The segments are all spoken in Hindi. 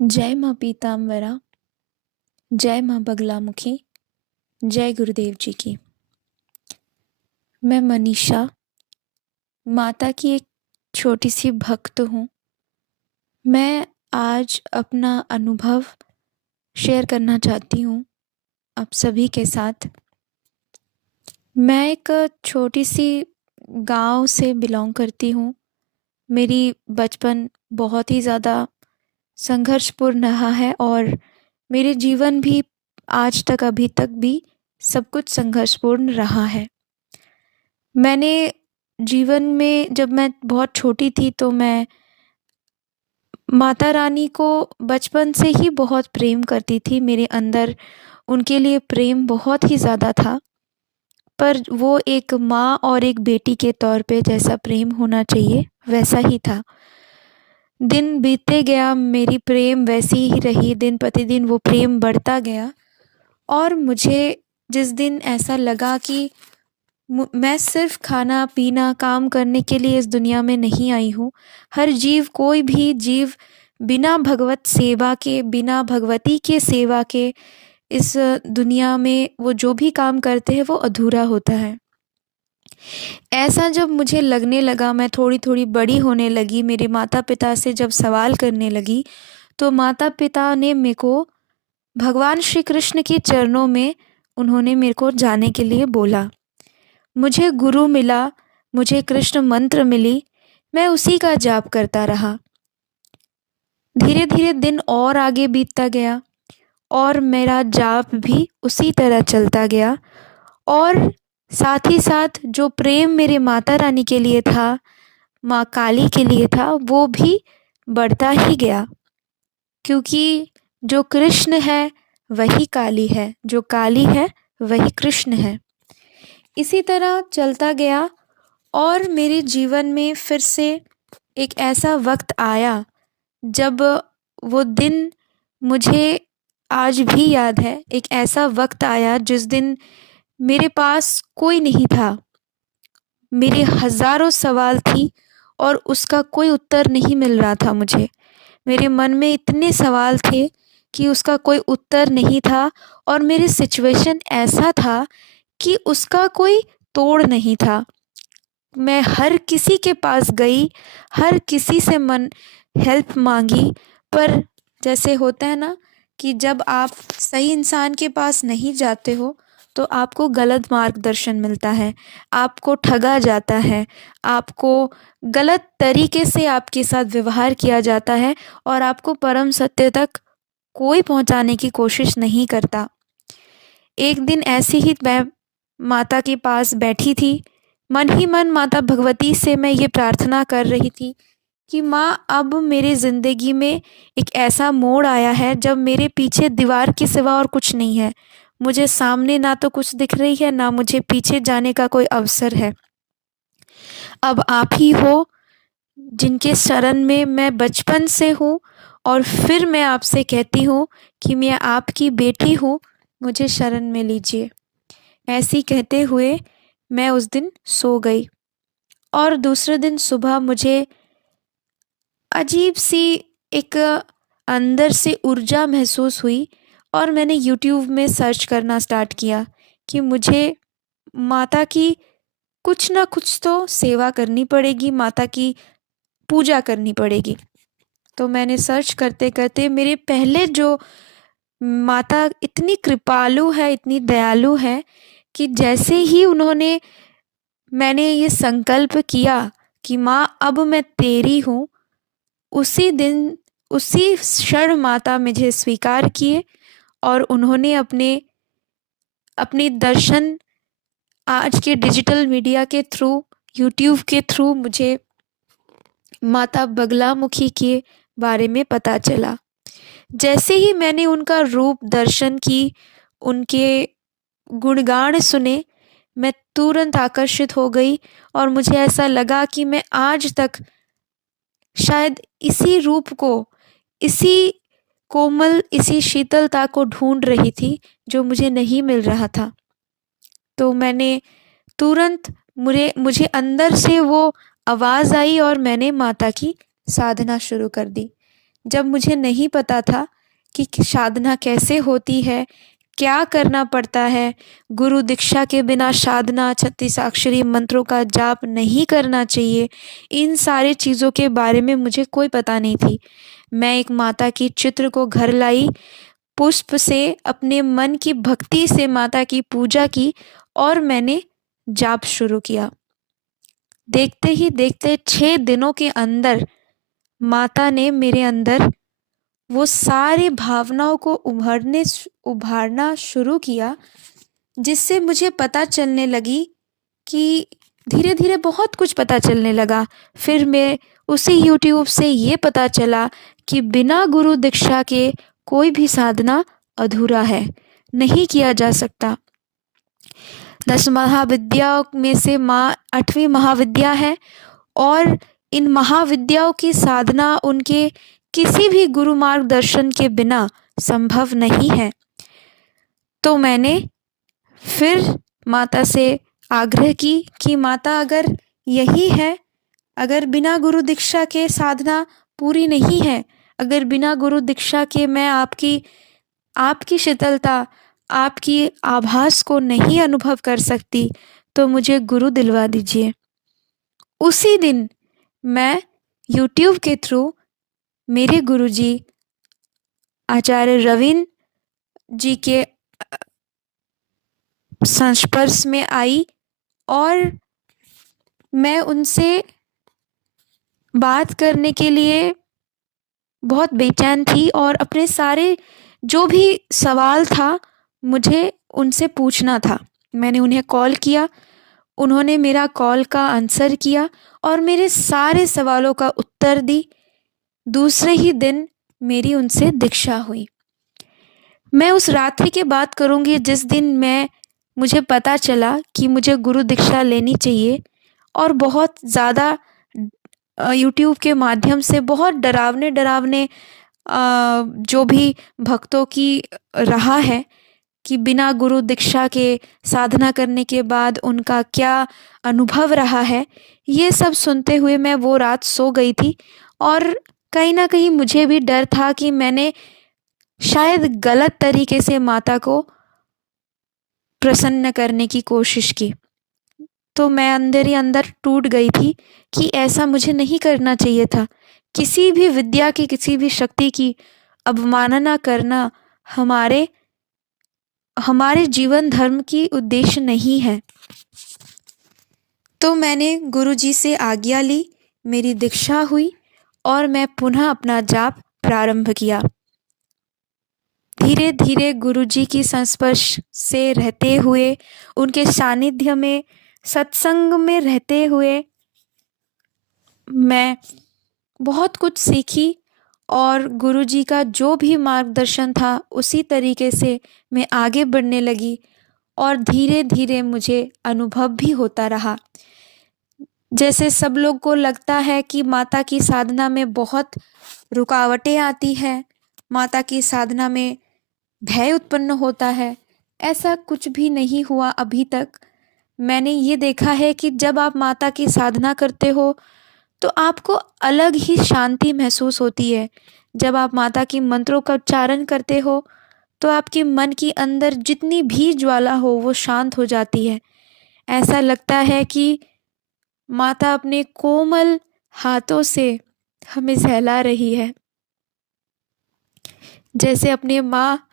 जय माँ पीताम्बरा, जय माँ बगलामुखी, जय गुरुदेव जी की। मैं मनीषा, माता की एक छोटी सी भक्त हूँ। मैं आज अपना अनुभव शेयर करना चाहती हूँ आप सभी के साथ। मैं एक छोटी सी गांव से बिलोंग करती हूँ। मेरी बचपन बहुत ही ज़्यादा संघर्षपूर्ण रहा है और मेरे जीवन भी आज तक अभी तक भी सब कुछ संघर्षपूर्ण रहा है। मैंने जीवन में जब मैं बहुत छोटी थी तो मैं माता रानी को बचपन से ही बहुत प्रेम करती थी। मेरे अंदर उनके लिए प्रेम बहुत ही ज़्यादा था, पर वो एक माँ और एक बेटी के तौर पे जैसा प्रेम होना चाहिए वैसा ही था। दिन बीतते गया, मेरी प्रेम वैसी ही रही, दिन प्रतिदिन वो प्रेम बढ़ता गया। और मुझे जिस दिन ऐसा लगा कि मैं सिर्फ खाना पीना काम करने के लिए इस दुनिया में नहीं आई हूँ। हर जीव, कोई भी जीव बिना भगवत सेवा के, बिना भगवती के सेवा के इस दुनिया में वो जो भी काम करते हैं वो अधूरा होता है। ऐसा जब मुझे लगने लगा, मैं थोड़ी थोड़ी बड़ी होने लगी, मेरे माता पिता से जब सवाल करने लगी, तो माता पिता ने मेरे को भगवान श्री कृष्ण के चरणों में उन्होंने मेरे को जाने के लिए बोला। मुझे गुरु मिला, मुझे कृष्ण मंत्र मिली, मैं उसी का जाप करता रहा। धीरे धीरे दिन और आगे बीतता गया और मेरा जाप भी उसी तरह चलता गया। और साथ ही साथ जो प्रेम मेरे माता रानी के लिए था, माँ काली के लिए था, वो भी बढ़ता ही गया। क्योंकि जो कृष्ण है वही काली है, जो काली है वही कृष्ण है। इसी तरह चलता गया और मेरे जीवन में फिर से एक ऐसा वक्त आया जब वो दिन मुझे आज भी याद है। एक ऐसा वक्त आया जिस दिन मेरे पास कोई नहीं था, मेरे हज़ारों सवाल थी और उसका कोई उत्तर नहीं मिल रहा था मुझे। मेरे मन में इतने सवाल थे कि उसका कोई उत्तर नहीं था और मेरी सिचुएशन ऐसा था कि उसका कोई तोड़ नहीं था। मैं हर किसी के पास गई, हर किसी से मन हेल्प मांगी, पर जैसे होता है ना कि जब आप सही इंसान के पास नहीं जाते हो तो आपको गलत मार्गदर्शन मिलता है, आपको ठगा जाता है, आपको गलत तरीके से आपके साथ व्यवहार किया जाता है और आपको परम सत्य तक कोई पहुंचाने की कोशिश नहीं करता। एक दिन ऐसे ही मैं माता के पास बैठी थी। मन ही मन माता भगवती से मैं ये प्रार्थना कर रही थी कि माँ, अब मेरे ज़िंदगी में एक ऐसा मोड़ आया है जब मेरे पीछे दीवार के सिवा और कुछ नहीं है। मुझे सामने ना तो कुछ दिख रही है, ना मुझे पीछे जाने का कोई अवसर है। अब आप ही हो जिनके शरण में मैं बचपन से हूँ और फिर मैं आपसे कहती हूँ कि मैं आपकी बेटी हूँ, मुझे शरण में लीजिए। ऐसी कहते हुए मैं उस दिन सो गई और दूसरे दिन सुबह मुझे अजीब सी एक अंदर से ऊर्जा महसूस हुई और मैंने यूट्यूब में सर्च करना स्टार्ट किया कि मुझे माता की कुछ ना कुछ तो सेवा करनी पड़ेगी, माता की पूजा करनी पड़ेगी। तो मैंने सर्च करते करते मेरे पहले जो माता इतनी कृपालु है, इतनी दयालु है कि जैसे ही उन्होंने मैंने ये संकल्प किया कि माँ अब मैं तेरी हूँ, उसी दिन उसी क्षण माता मुझे स्वीकार किए और उन्होंने अपने अपने दर्शन आज के डिजिटल मीडिया के थ्रू, यूट्यूब के थ्रू मुझे माता बगलामुखी के बारे में पता चला। जैसे ही मैंने उनका रूप दर्शन की, उनके गुणगान सुने, मैं तुरंत आकर्षित हो गई और मुझे ऐसा लगा कि मैं आज तक शायद इसी रूप को, इसी कोमल, इसी शीतलता को ढूंढ रही थी जो मुझे नहीं मिल रहा था। तो मैंने तुरंत, मुझे मुझे अंदर से वो आवाज़ आई और मैंने माता की साधना शुरू कर दी। जब मुझे नहीं पता था कि साधना कैसे होती है, क्या करना पड़ता है, गुरु दीक्षा के बिना साधना 36 अक्षरी मंत्रों का जाप नहीं करना चाहिए, इन सारी चीज़ों के बारे में मुझे कोई पता नहीं थी। मैं एक माता की चित्र को घर लाई, पुष्प से अपने मन की भक्ति से माता की पूजा की और मैंने जाप शुरू किया। देखते ही देखते 6 दिनों के अंदर माता ने मेरे अंदर वो सारी भावनाओं को उभारना शुरू किया, जिससे मुझे पता चलने लगी कि धीरे धीरे बहुत कुछ पता चलने लगा। फिर मैं उसी यूट्यूब से ये पता चला कि बिना गुरु दीक्षा के कोई भी साधना अधूरा है, नहीं किया जा सकता। 10 महाविद्याओं में से 8वीं महाविद्या है और इन महाविद्याओं की साधना उनके किसी भी गुरु मार्गदर्शन के बिना संभव नहीं है। तो मैंने फिर माता से आग्रह की कि माता, अगर यही है, अगर बिना गुरु दीक्षा के साधना पूरी नहीं है, अगर बिना गुरु दीक्षा के मैं आपकी शीतलता, आपकी आभास को नहीं अनुभव कर सकती, तो मुझे गुरु दिलवा दीजिए। उसी दिन मैं यूट्यूब के थ्रू मेरे गुरुजी आचार्य रविंद्र जी के संस्पर्श में आई और मैं उनसे बात करने के लिए बहुत बेचैन थी और अपने सारे जो भी सवाल था मुझे उनसे पूछना था। मैंने उन्हें कॉल किया, उन्होंने मेरा कॉल का आंसर किया और मेरे सारे सवालों का उत्तर दी। दूसरे ही दिन मेरी उनसे दीक्षा हुई। मैं उस रात्रि की बात करूंगी जिस दिन मुझे पता चला कि मुझे गुरु दीक्षा लेनी चाहिए और बहुत ज़्यादा यूट्यूब के माध्यम से बहुत डरावने जो भी भक्तों की रहा है कि बिना गुरु दीक्षा के साधना करने के बाद उनका क्या अनुभव रहा है, ये सब सुनते हुए मैं वो रात सो गई थी और कहीं ना कहीं मुझे भी डर था कि मैंने शायद गलत तरीके से माता को प्रसन्न करने की कोशिश की। तो मैं अंदर ही अंदर टूट गई थी कि ऐसा मुझे नहीं करना चाहिए था। किसी भी विद्या की, किसी भी शक्ति की अवमानना करना हमारे हमारे जीवन धर्म की उद्देश्य नहीं है। तो मैंने गुरुजी से आज्ञा ली, मेरी दीक्षा हुई और मैं पुनः अपना जाप प्रारंभ किया। धीरे धीरे गुरुजी की संस्पर्श से रहते हुए, उनके सानिध्य में, सत्संग में रहते हुए मैं बहुत कुछ सीखी और गुरुजी का जो भी मार्गदर्शन था उसी तरीके से मैं आगे बढ़ने लगी और धीरे धीरे मुझे अनुभव भी होता रहा। जैसे सब लोग को लगता है कि माता की साधना में बहुत रुकावटें आती हैं, माता की साधना में भय उत्पन्न होता है, ऐसा कुछ भी नहीं हुआ अभी तक। मैंने ये देखा है कि जब आप माता की साधना करते हो तो आपको अलग ही शांति महसूस होती है। जब आप माता की मंत्रों का उच्चारण करते हो तो आपके मन की अंदर जितनी भी ज्वाला हो वो शांत हो जाती है। ऐसा लगता है कि माता अपने कोमल हाथों से हमें सहला रही है। जैसे अपनी माँ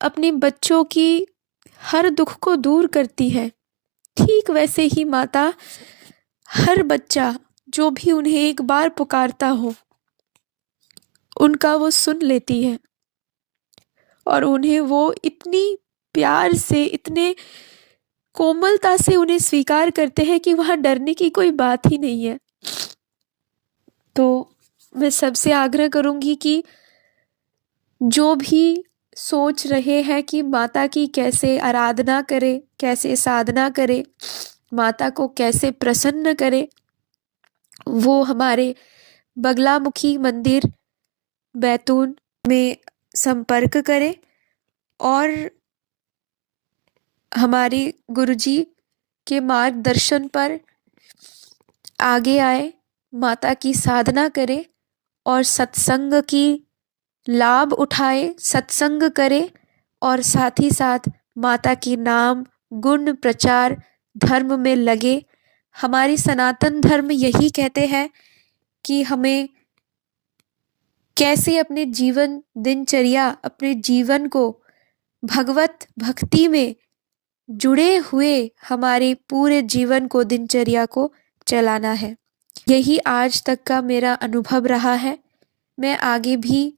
अपने बच्चों की हर दुख को दूर करती है, ठीक वैसे ही माता हर बच्चा जो भी उन्हें एक बार पुकारता हो उनका वो सुन लेती है और उन्हें वो इतनी प्यार से, इतने कोमलता से उन्हें स्वीकार करते हैं कि वहाँ डरने की कोई बात ही नहीं है। तो मैं सबसे आग्रह करूँगी कि जो भी सोच रहे हैं कि माता की कैसे आराधना करे, कैसे साधना करे, माता को कैसे प्रसन्न करे, वो हमारे बगलामुखी मंदिर बैतूल में संपर्क करें और हमारे गुरुजी के मार्गदर्शन पर आगे आए, माता की साधना करें और सत्संग की लाभ उठाए, सत्संग करे और साथ ही साथ माता की नाम गुण प्रचार धर्म में लगे। हमारी सनातन धर्म यही कहते हैं कि हमें कैसे अपने जीवन दिनचर्या अपने जीवन को भगवत भक्ति में जुड़े हुए हमारे पूरे जीवन को दिनचर्या को चलाना है। यही आज तक का मेरा अनुभव रहा है। मैं आगे भी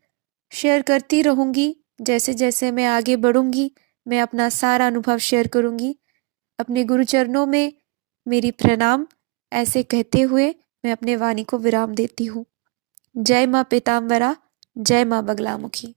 शेयर करती रहूँगी। जैसे जैसे मैं आगे बढ़ूँगी मैं अपना सारा अनुभव शेयर करूँगी। अपने गुरुचरणों में मेरी प्रणाम ऐसे कहते हुए मैं अपने वाणी को विराम देती हूँ। जय माँ पीताम्बरा, जय माँ बगलामुखी।